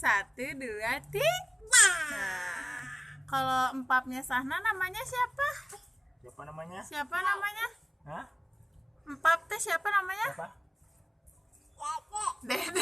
1, 2, 3. Nah, kalau empapnya Sahna namanya siapa? Siapa namanya? Siapa namanya? Hah? Empap teh siapa namanya? Siapa? Dede.